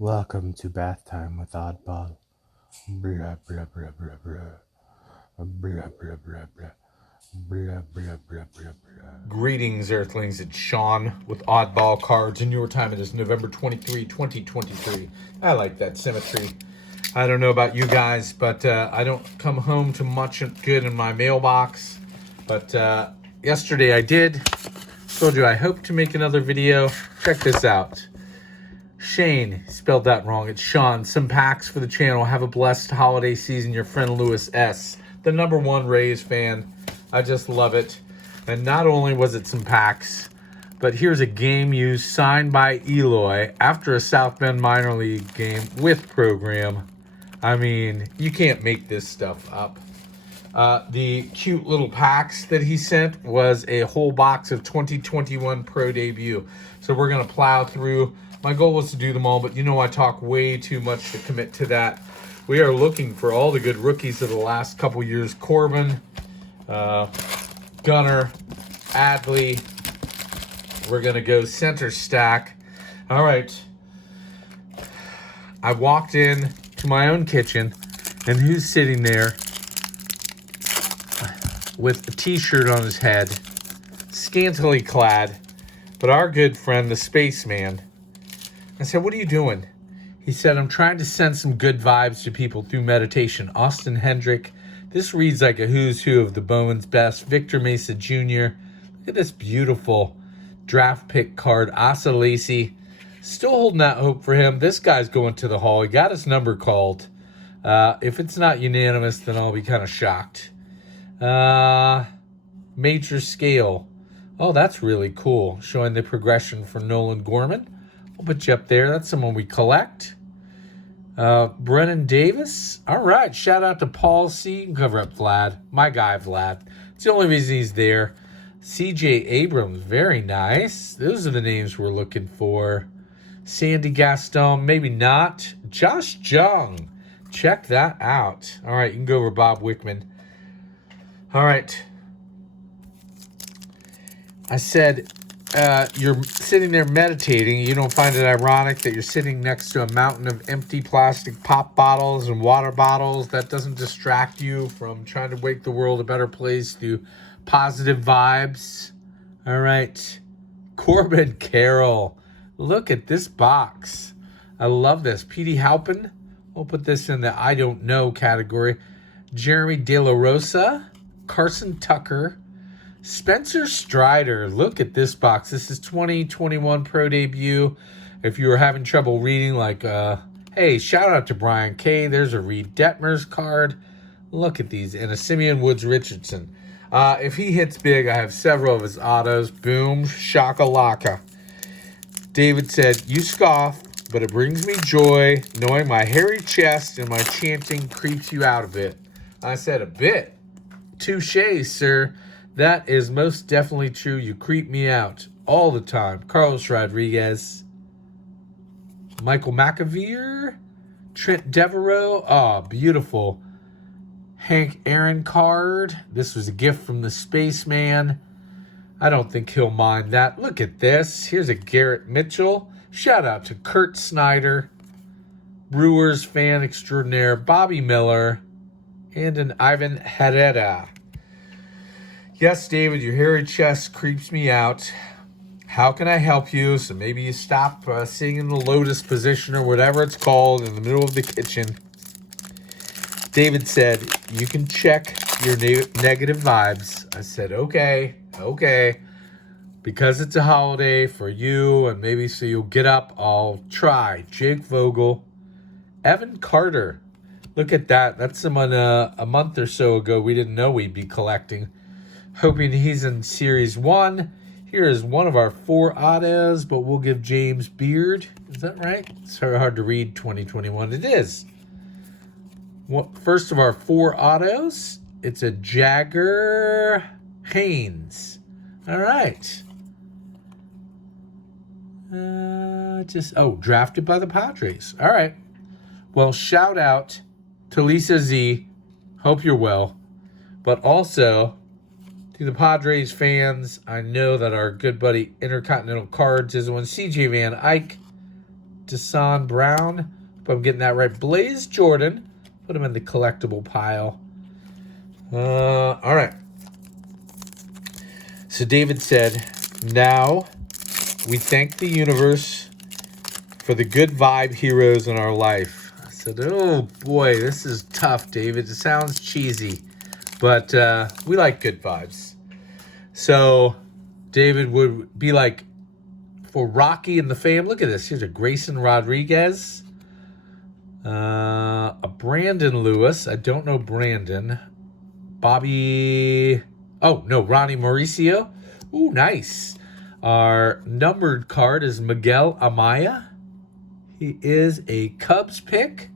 Welcome to bath time with Oddball. Blah blah blah blah blah. Blah blah blah blah. Blah blah blah blah blah. Greetings, Earthlings. It's Shawn with Oddball Cards, and your time it is November 23, 2023. I like that symmetry. I don't know about you guys, but I don't come home to much good in my mailbox. But yesterday I did. Told you I hope to make another video. Check this out. Shane, spelled that wrong. It's Shawn. Some packs for the channel. Have a blessed holiday season. Your friend Lewis S., the #1 Rays fan. I just love it. And not only was it some packs, but here's a game used signed by Eloy after a South Bend minor league game with program. I mean, you can't make this stuff up. The cute little packs that he sent was a whole box of 2021 Pro Debut. So we're going to plow through. My goal was to do them all, but you know I talk way too much to commit to that. We are looking for all the good rookies of the last couple years. Corbin, Gunner, Adley. We're going to go center stack. All right. I walked in to my own kitchen, and who's sitting there with a t-shirt on his head, scantily clad, but our good friend, the spaceman. I said, what are you doing? He said, I'm trying to send some good vibes to people through meditation. Austin Hendrick. This reads like a who's who of the Bowman's best. Victor Mesa Jr. Look at this beautiful draft pick card. Asa Lacy. Still holding that hope for him. This guy's going to the Hall. He got his number called. If it's not unanimous, then I'll be kind of shocked. Major scale. Oh, that's really cool. Showing the progression for Nolan Gorman. I'll put you up there. That's someone we collect. Brennan Davis. All right. Shout out to Paul C. Cover up Vlad. My guy, Vlad. It's the only reason he's there. CJ Abrams. Very nice. Those are the names we're looking for. Sandy Gaston. Maybe not. Josh Jung. Check that out. All right. You can go over Bob Wickman. All right. I said, you're sitting there meditating. You don't find it ironic that you're sitting next to a mountain of empty plastic pop bottles and water bottles? That doesn't distract you from trying to make the world a better place through positive vibes. All right. Corbin Carroll. Look at this box. I love this. Petey Halpin. We'll put this in the I don't know category. Jeremy De La Rosa. Carson Tucker. Spencer Strider. Look at this box. This is 2021 Pro Debut. If you were having trouble reading, like, hey, shout out to Brian K. There's a Reed Detmers card. Look at these. And a Simeon Woods Richardson. If he hits big, I have several of his autos. Boom. Shakalaka. David said, you scoff, but it brings me joy knowing my hairy chest and my chanting creeps you out a bit. I said, a bit. Touché, sir. That is most definitely true. You creep me out all the time. Carlos Rodriguez. Michael McAveer. Trent Devereaux. Oh, beautiful. Hank Aaron card. This was a gift from the spaceman. I don't think he'll mind that. Look at this. Here's a Garrett Mitchell. Shout out to Kurt Snyder. Brewers fan extraordinaire. Bobby Miller. And an Ivan Herrera. Yes, David, your hairy chest creeps me out. How can I help you? So maybe you stop sitting in the lotus position or whatever it's called in the middle of the kitchen. David said, you can check your negative vibes. I said, okay. Because it's a holiday for you and maybe so you'll get up, I'll try. Jake Vogel. Evan Carter. Look at that. That's someone a month or so ago we didn't know we'd be collecting. Hoping he's in Series 1. Here is one of our 4 autos, but we'll give James Beard. Is that right? It's very hard to read 2021. It is. First of our 4 autos, it's a Jagger Haynes. All right. Drafted by the Padres. All right. Well, shout out to Lisa Z. Hope you're well. But also to the Padres fans, I know that our good buddy Intercontinental Cards is one. CJ Van Eyck, Desan Brown. Hope I'm getting that right. Blaze Jordan. Put him in the collectible pile. All right. So David said, now we thank the universe for the good vibe heroes in our life. I said, oh boy, this is tough, David. It sounds cheesy, but we like good vibes. So David would be like, for Rocky and the fam, look at this. Here's a Grayson Rodriguez. A Brandon Lewis. I don't know Brandon. Bobby. Oh, no, Ronnie Mauricio. Ooh, nice. Our numbered card is Miguel Amaya. He is a Cubs pick.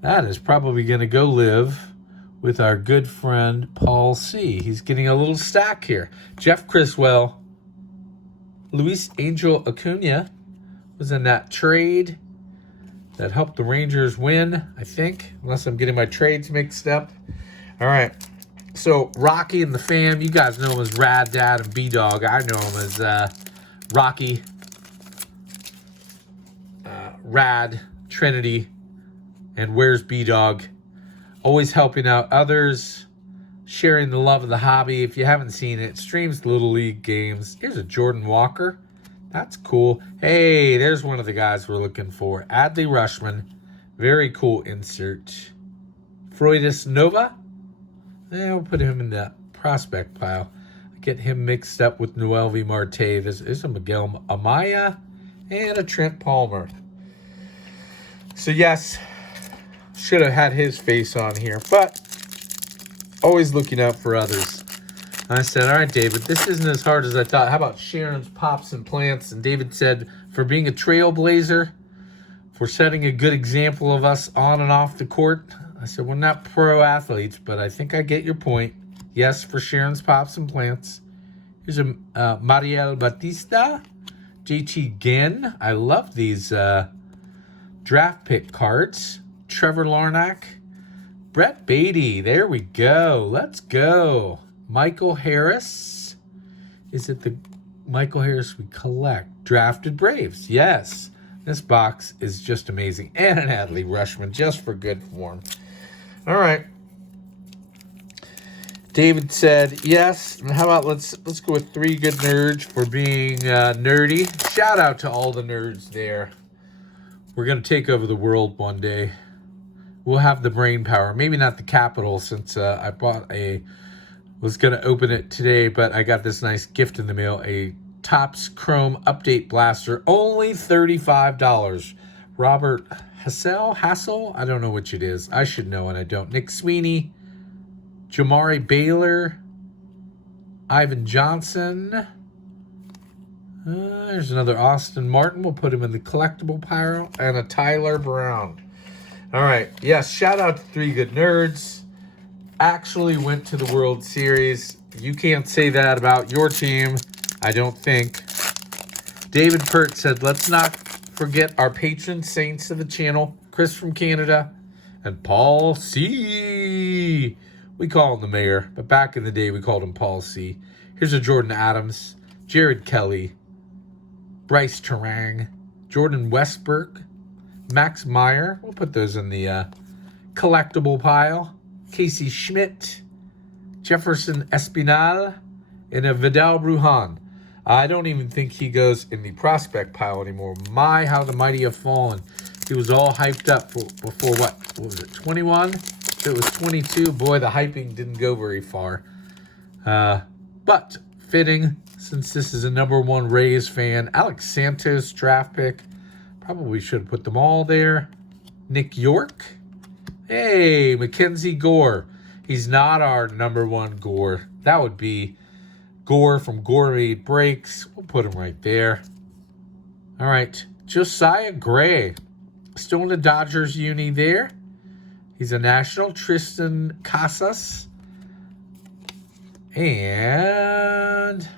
That is probably going to go live with our good friend Paul C. He's getting a little stack here. Jeff Criswell. Luis Angel Acuna was in that trade that helped the Rangers win, I think, unless I'm getting my trades mixed up. All right. So Rocky and the fam, you guys know him as Rad Dad and B-Dog. I know him as Rocky, Rad, Trinity, and Where's B-Dog. Always helping out others, sharing the love of the hobby. If you haven't seen it, streams Little League games. Here's a Jordan Walker. That's cool. Hey, there's one of the guys we're looking for. Adley Rushman. Very cool insert. Freudis Nova. We'll put him in the prospect pile. Get him mixed up with Noelvi Marte. There's a Miguel Amaya and a Trent Palmer. So yes, should have had his face on here, but always looking out for others. I said, all right, David, this isn't as hard as I thought. How about Sharon's Pops and Plants? And David said, for being a trailblazer, for setting a good example of us on and off the court. I said, we're not pro athletes, but I think I get your point. Yes, for Sharon's Pops and Plants. Here's a Mariel Batista. JT Ginn. I love these draft pick cards. Trevor Larnack. Brett Beatty. There we go. Let's go. Michael Harris. Is it the Michael Harris we collect? Drafted Braves. Yes. This box is just amazing. And an Adley Rushman just for good form. All right. David said yes. And how about let's go with 3 good nerds for being nerdy. Shout out to all the nerds there. We're going to take over the world one day. We'll have the brain power. Maybe not the capital, since I was going to open it today, but I got this nice gift in the mail. A Topps Chrome Update Blaster. Only $35. Robert Hassel? I don't know which it is. I should know and I don't. Nick Sweeney. Jamari Baylor. Ivan Johnson. There's another Austin Martin. We'll put him in the collectible pile. And a Tyler Brown. All right. Yes, shout out to 3 good nerds. Actually went to the World Series. You can't say that about your team, I don't think. David Pert said, let's not forget our patron saints of the channel. Chris from Canada and Paul C. We call him the mayor, but back in the day we called him Paul C. Here's a Jordan Adams, Jared Kelly, Bryce Terang, Jordan Westbrook, Max Meyer. We'll put those in the collectible pile. Casey Schmidt, Jefferson Espinal, and a Vidal Brujan. I don't even think he goes in the prospect pile anymore. My, how the mighty have fallen. He was all hyped up before what was it, 21? If it was 22, boy, the hyping didn't go very far. But fitting, since this is a #1 Rays fan. Alex Santos draft pick. Probably should have put them all there. Nick York. Hey, Mackenzie Gore. He's not our #1 Gore. That would be Gore from Gourmet Breaks. We'll put him right there. All right. Josiah Gray. Still in the Dodgers uni there. He's a national. Tristan Casas. And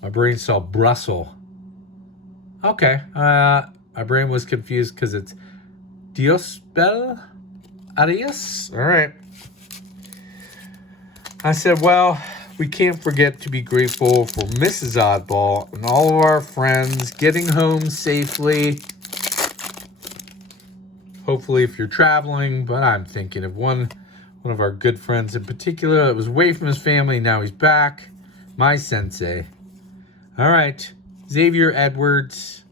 my brain saw Brussels. Okay. My brain was confused because it's Diospel Arias. All right. I said, well, we can't forget to be grateful for Mrs. Oddball and all of our friends getting home safely. hopefully if you're traveling, but I'm thinking of one of our good friends in particular that was away from his family. Now he's back. My sensei. All right. Xavier Edwards.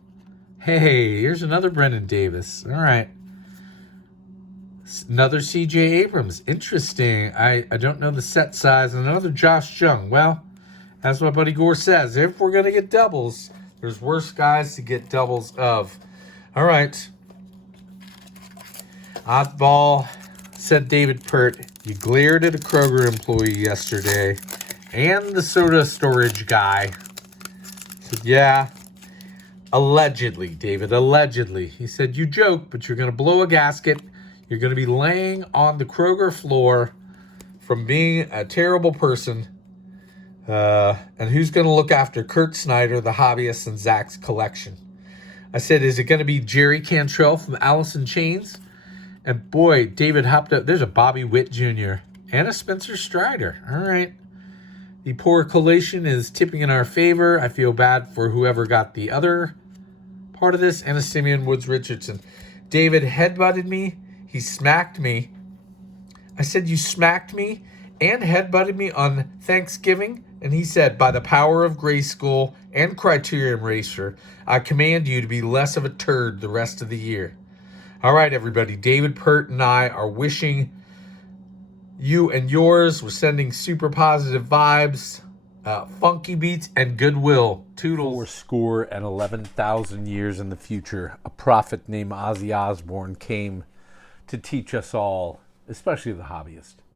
Hey, here's another Brendan Davis. All right. Another CJ Abrams. Interesting. I don't know the set size. Another Josh Jung. Well, as my buddy Gore says, if we're going to get doubles, there's worse guys to get doubles of. All right. Oddball, said David Pert, you glared at a Kroger employee yesterday and the soda storage guy. I said, yeah, allegedly, David, allegedly. He said, you joke, but you're going to blow a gasket. You're going to be laying on the Kroger floor from being a terrible person. And who's going to look after Kurt Snyder, the hobbyist, and Zach's collection? I said, is it going to be Jerry Cantrell from Alice in Chains? And boy, David hopped up. There's a Bobby Witt Jr. and a Spencer Strider. All right. The poor collation is tipping in our favor. I feel bad for whoever got the other part of this. Anna Simeon Woods Richardson. David headbutted me. He smacked me. I said, you smacked me and headbutted me on Thanksgiving? And he said, by the power of Grayskull and Criterion Racer, I command you to be less of a turd the rest of the year. All right, everybody. David Pert and I are wishing you and yours. We're sending super positive vibes, funky beats, and goodwill. Toodles. 411,000 years in the future, a prophet named Ozzy Osbourne came to teach us all, especially the hobbyist,